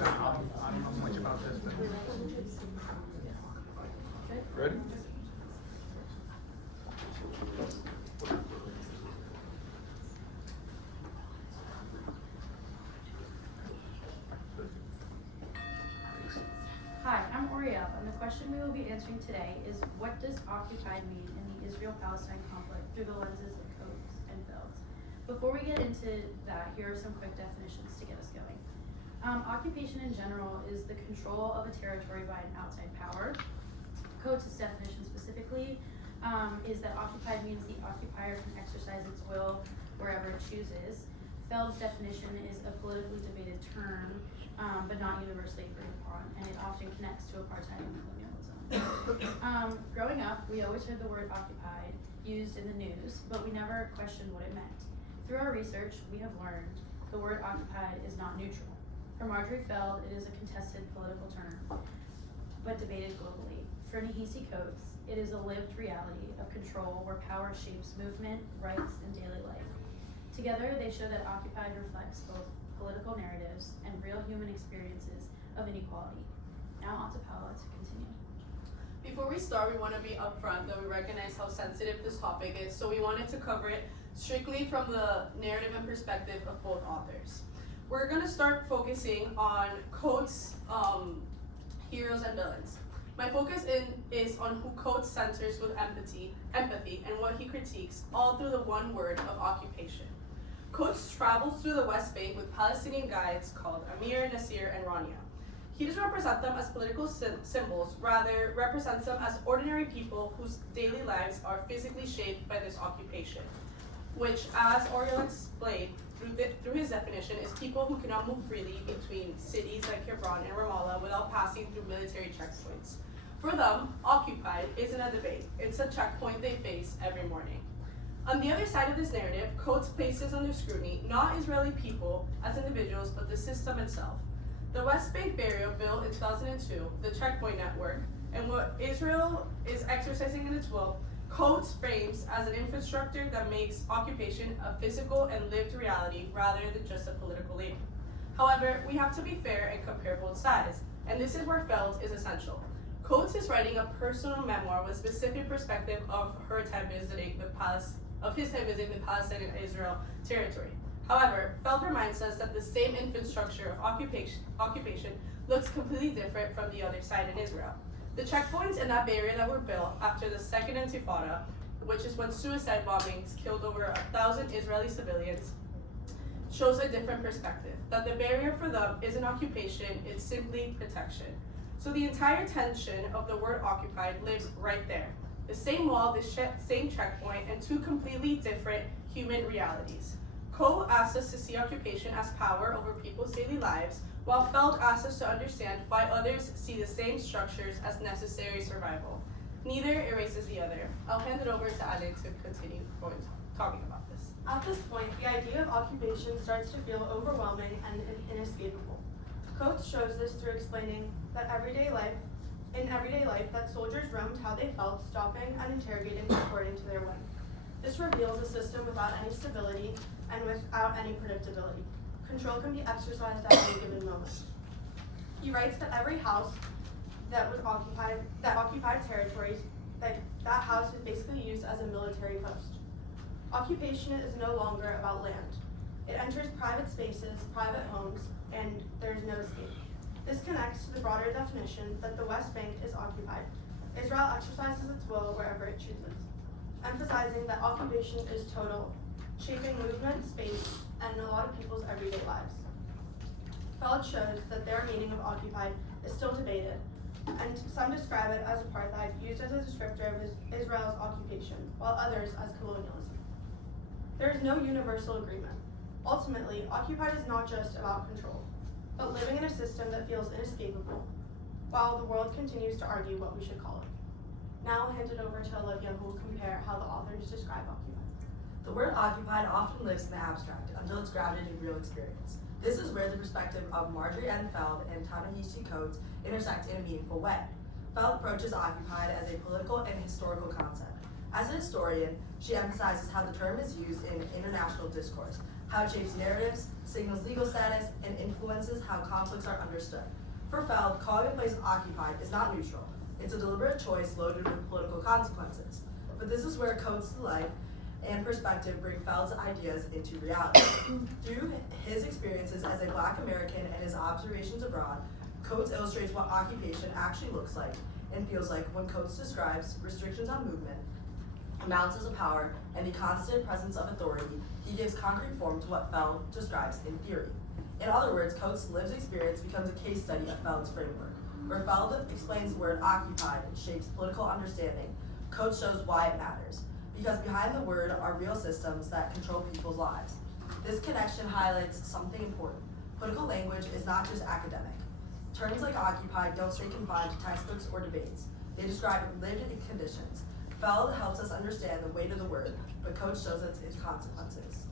I don't know much about this, but. Ready? Hi, I'm Oriel, and the question we will be answering today is, what does occupied mean in the Israel-Palestine conflict through the lenses of Coates and Fields? Before we get into that, here are some quick definitions to get us going. Occupation in general is the control of a territory by an outside power. Coates' definition specifically is that occupied means the occupier can exercise its will wherever it chooses. Feld's definition is a politically debated term, but not universally agreed upon, and it often connects to apartheid and colonialism. Growing up, we always heard the word occupied used in the news, but we never questioned what it meant. Through our research, we have learned the word occupied is not neutral. For Marjorie Feld, it is a contested political term, but debated globally. For Nehisi Coates, it is a lived reality of control where power shapes movement, rights, and daily life. Together, they show that occupied reflects both political narratives and real human experiences of inequality. Now on to Paula to continue. Before we start, we want to be upfront that we recognize how sensitive this topic is, so we wanted to cover it strictly from the narrative and perspective of both authors. We're going to start focusing on Coates' heroes and villains. My focus is on who Coates centers with empathy, and what he critiques, all through the one word of occupation. Coates travels through the West Bank with Palestinian guides called Amir, Nasir, and Rania. He doesn't represent them as political symbols, rather represents them as ordinary people whose daily lives are physically shaped by this occupation, which, as Oriel explained through his definition, is people who cannot move freely between cities like Hebron and Ramallah without passing through military checkpoints. For them, occupied isn't a debate, it's a checkpoint they face every morning. On the other side of this narrative, Coates places under scrutiny not Israeli people as individuals, but the system itself. The West Bank barrier built in 2002, the checkpoint network, and what Israel is exercising in its will, Coates frames as an infrastructure that makes occupation a physical and lived reality rather than just a political label. However, we have to be fair and compare both sides, and this is where Feld is essential. Coates is writing a personal memoir with specific perspective of his time visiting the Palestine and Israel territory. However, Feld reminds us that the same infrastructure of occupation looks completely different from the other side in Israel. The checkpoints in that barrier that were built after the Second Intifada, which is when suicide bombings killed over 1,000 Israeli civilians, shows a different perspective, that the barrier for them isn't occupation, it's simply protection. So the entire tension of the word occupied lives right there. The same wall, the same checkpoint, and two completely different human realities. Coates asks us to see occupation as power over people's daily lives, while Feld asks us to understand why others see the same structures as necessary survival. Neither erases the other. I'll hand it over to Ale to continue talking about this. At this point, the idea of occupation starts to feel overwhelming and inescapable. Coates shows this through explaining that in everyday life that soldiers roamed how they felt, stopping and interrogating according to their whim. This reveals a system without any stability and without any predictability. Control can be exercised at any given moment. He writes that every house that occupied territories, that house is basically used as a military post. Occupation is no longer about land. It enters private spaces, private homes, and there is no escape. This connects to the broader definition that the West Bank is occupied. Israel exercises its will wherever it chooses, emphasizing that occupation is total, shaping movement, space, and a lot of people's everyday lives. Feld shows that their meaning of occupied is still debated, and some describe it as apartheid, used as a descriptor of Israel's occupation, while others as colonialism. There is no universal agreement. Ultimately, occupied is not just about control, but living in a system that feels inescapable, while the world continues to argue what we should call it. Now I'll hand it over to Olivia, who will compare how the authors describe occupied. The word occupied often lives in the abstract until it's grounded in real experience. This is where the perspective of Marjorie N. Feld and Ta-Nehisi Coates intersect in a meaningful way. Feld approaches occupied as a political and historical concept. As a historian, she emphasizes how the term is used in international discourse, how it shapes narratives, signals legal status, and influences how conflicts are understood. For Feld, calling a place occupied is not neutral. It's a deliberate choice loaded with political consequences. But this is where Coates' life and perspective bring Feld's ideas into reality. Through his experiences as a Black American and his observations abroad, Coates illustrates what occupation actually looks like and feels like when Coates describes restrictions on movement, amounts of power, and the constant presence of authority. He gives concrete form to what Feld describes in theory. In other words, Coates' lived experience becomes a case study of Feld's framework. Where Feld explains the word occupied and shapes political understanding, Coates shows why it matters. Because behind the word are real systems that control people's lives. This connection highlights something important. Political language is not just academic. Terms like occupied don't stay confined to textbooks or debates. They describe lived conditions. Feld helps us understand the weight of the word, but Coates shows us its consequences.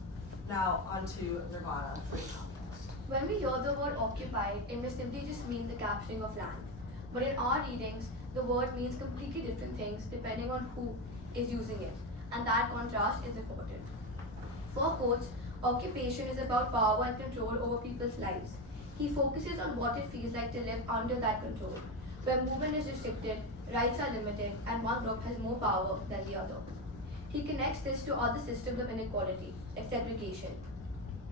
Now, on to Nirvana for the context. When we hear the word occupied, it may simply just mean the capturing of land. But in our readings, the word means completely different things depending on who is using it, and that contrast is important. For Coates, occupation is about power and control over people's lives. He focuses on what it feels like to live under that control, where movement is restricted, rights are limited, and one group has more power than the other. He connects this to other systems of inequality, like segregation,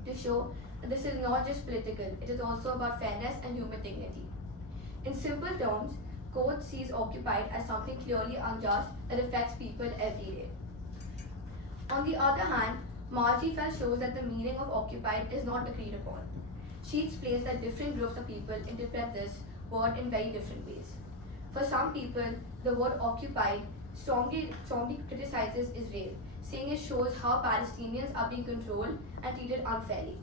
to show that this is not just political, it is also about fairness and human dignity. In simple terms, Coates sees occupied as something clearly unjust that affects people every day. On the other hand, Margie Feld shows that the meaning of occupied is not agreed upon. She explains that different groups of people interpret this word in very different ways. For some people, the word occupied strongly criticizes Israel, saying it shows how Palestinians are being controlled and treated unfairly.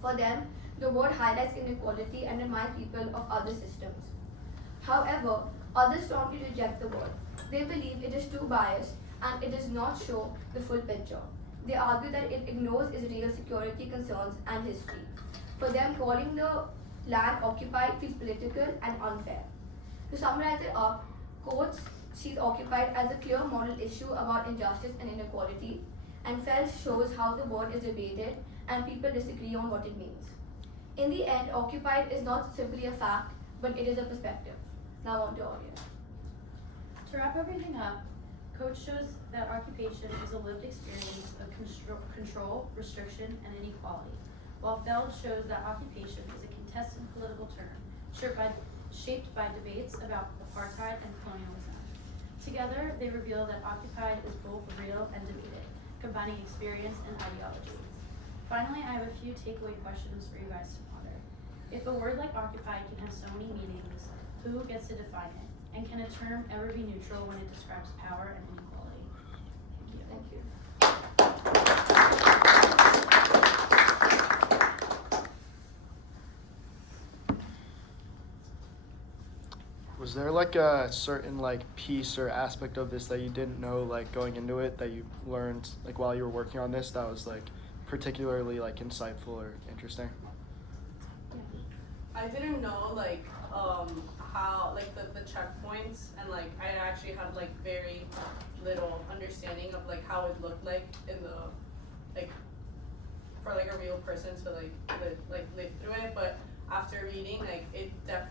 For them, the word highlights inequality and reminds people of other systems. However, others strongly reject the word. They believe it is too biased and it does not show the full picture. They argue that it ignores Israel's security concerns and history. For them, calling the land occupied feels political and unfair. To summarize it up, Coates sees occupied as a clear moral issue about injustice and inequality, and Feld shows how the word is debated and people disagree on what it means. In the end, occupied is not simply a fact, but it is a perspective. Now on to audience. To wrap everything up, Coates shows that occupation is a lived experience of control, restriction, and inequality, while Feld shows that occupation is a contested political term shaped by debates about apartheid and colonialism. Together, they reveal that occupied is both real and debated, combining experience and ideology. Finally, I have a few takeaway questions for you guys to ponder. If a word like occupied can have so many meanings, who gets to define it? And can a term ever be neutral when it describes power and inequality? Thank you. Was there like a certain like piece or aspect of this that you didn't know like going into it that you learned like while you were working on this that was like particularly like insightful or interesting? I didn't know like how like the checkpoints, and like I actually had like very little understanding of like how it looked like in the like for like a real person to like live through it. But after reading, like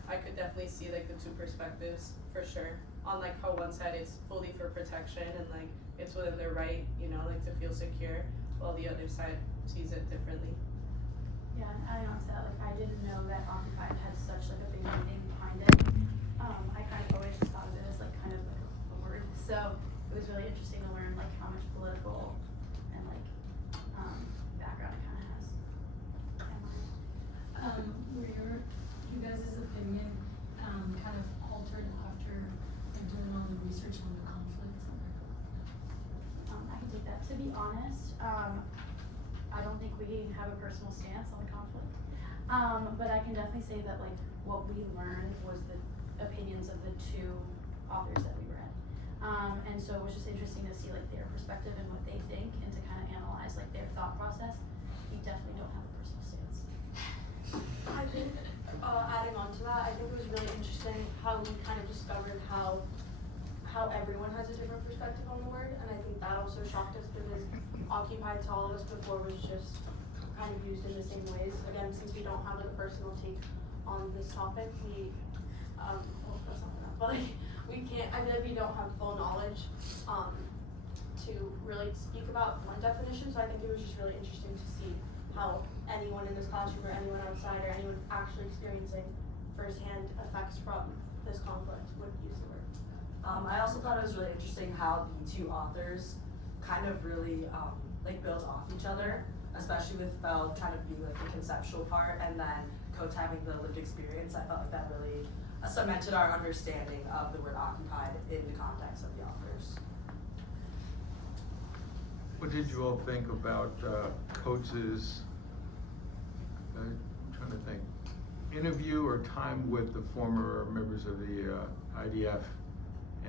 I could definitely see like the two perspectives for sure. On like how one side it's fully for protection and like it's within their right, you know, like to feel secure, while the other side sees it differently. Yeah, and adding on to that, like I didn't know that occupied had such like a big meaning behind it. I kind of always just thought of it as like kind of like a word. So it was really interesting to learn like how much political and like background it kind of has. Were you guys' opinion kind of altered after doing all the research on the conflict? I can take that. To be honest, I don't think we have a personal stance on the conflict. But I can definitely say that like what we learned was the opinions of the two authors that we read. And so it was just interesting to see like their perspective and what they think and to kind of analyze like their thought process. We definitely don't have a personal stance. I think, adding on to that, I think it was really interesting how we kind of discovered how everyone has a different perspective on the word, and I think that also shocked us because occupied to all of us before was just kind of used in the same ways. Again, since we don't have like a personal take on this topic, we, well, that's not enough, but like, we can't, I feel like we don't have full knowledge, to really speak about one definition, so I think it was just really interesting to see how anyone in this classroom or anyone outside or anyone actually experiencing firsthand effects from this conflict would use the word. I also thought it was really interesting how the two authors kind of really like built off each other, especially with Feld kind of being like the conceptual part and then Coates having the lived experience. I felt like that really cemented our understanding of the word occupied in the context of the authors. What did you all think about Coates's, I'm trying to think, interview or time with the former members of the IDF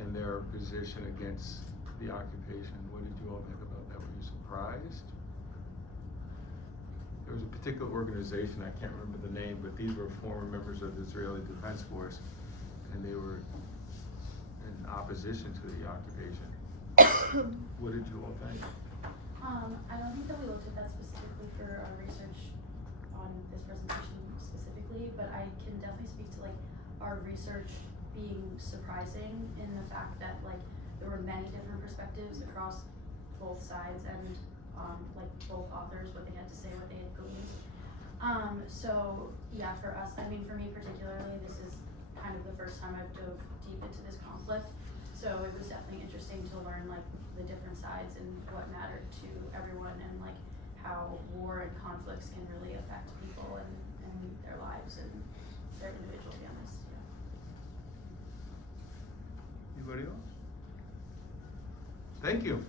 and their position against the occupation? What did you all think about that? Were you surprised? There was a particular organization, I can't remember the name, but these were former members of the Israeli Defense Force, and they were in opposition to the occupation. What did you all think? I don't think that we looked at that specifically for our research on this presentation specifically, but I can definitely speak to like our research being surprising in the fact that like there were many different perspectives across both sides and like both authors, what they had to say, what they had gleaned. So yeah, for us, I mean for me particularly, this is kind of the first time I've dove deep into this conflict. So it was definitely interesting to learn like the different sides and what mattered to everyone and like how war and conflicts can really affect people and their lives and their individual families. Yeah. Anybody else? Thank you.